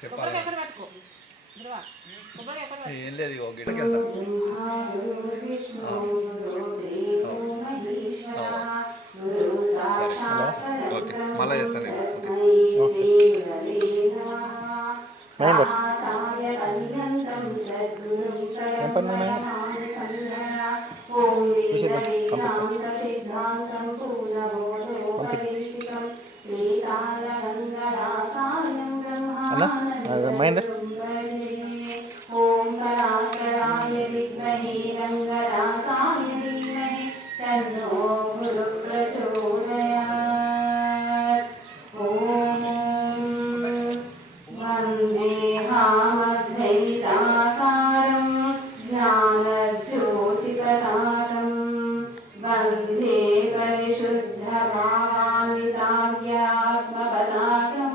చెప్పాలి ఏం లేదు ఇగో గిటకి సరే ఓకే మళ్ళీ చేస్తాను నేను ఓకే మహేందర్ ఏం పని మహేందర్ చూసిద్దాం అన్నా మహేందర్ वन्दे परिशुद्धभावान्विताज्ञात्मपदाकं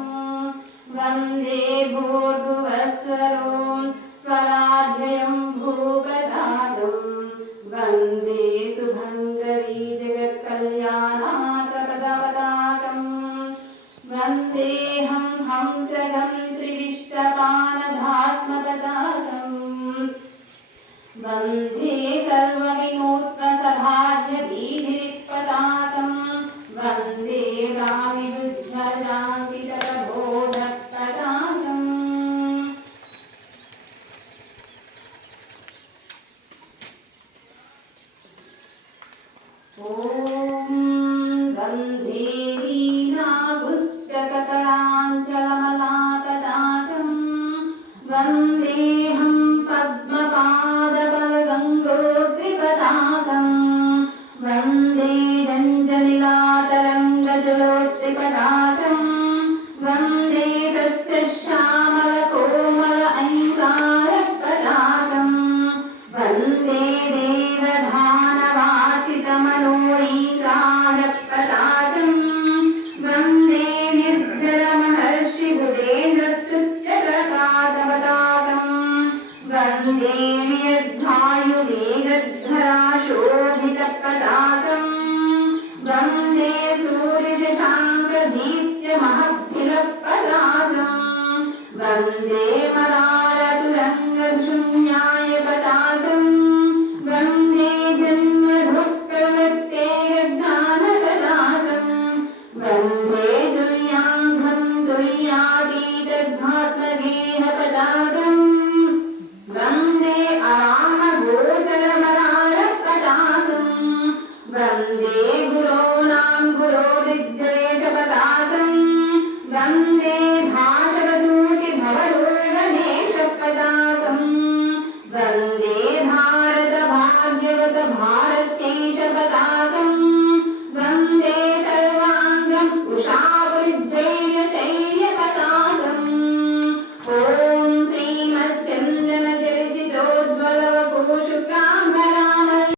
वन्दे भूर्भुवस्वरों स्वराध्ययं भूपदादं वन्दे शुभङ्करीजगत्कल्याणात्मपदाकं वन्देऽहं हंसगं त्रिविष्टपानधात्मपदाकं वन्दे सर्वविनूत्नसभाढ्यदीधिपदाकं वन्दे प्राणिबुद्धजान्तितरबोधपदाकम् ॐ वन्दे वीणापुस्तकतराञ्चलमलापदाकं वन्देऽहं पद्मपादपदगङ्गोत्रिपदाकं वन्दे रञ्जनिलातरङ्गजलोत्रिपदाकं वन्दे तस्य श्यामलकोमल ऐङ्गारपदाकं वन्दे देवधानवाचितमनोरीकारपदाकं वन्दे निर्जरमहर्षिभुजेन्द्रस्तुत्यप्रकाशपदाकं वन्दे वियद्धायुवेगध्वराशोभितपदाकं वन्दे सूर्यशशाङ्कदीप्त्यमहद्भिलपदाकं वन्दे मरारतुरङ्गशून्यायपदाकं वन्दे जन्मभुक्तमृत्येर्ज्ञानपदाकं वन्दे तुर्याङ्घं तुर्यातीतध्यात्मगेहपदाकं वन्दे अरामगोचरमरारपदाकं वन्दे गुरोणां गुरोर्निर्जयेशपदाकं वन्दे भाषवदूतिभवरोगणेशपदाकं वन्दे भारतभाग्यवत भारत्यैशपदाकं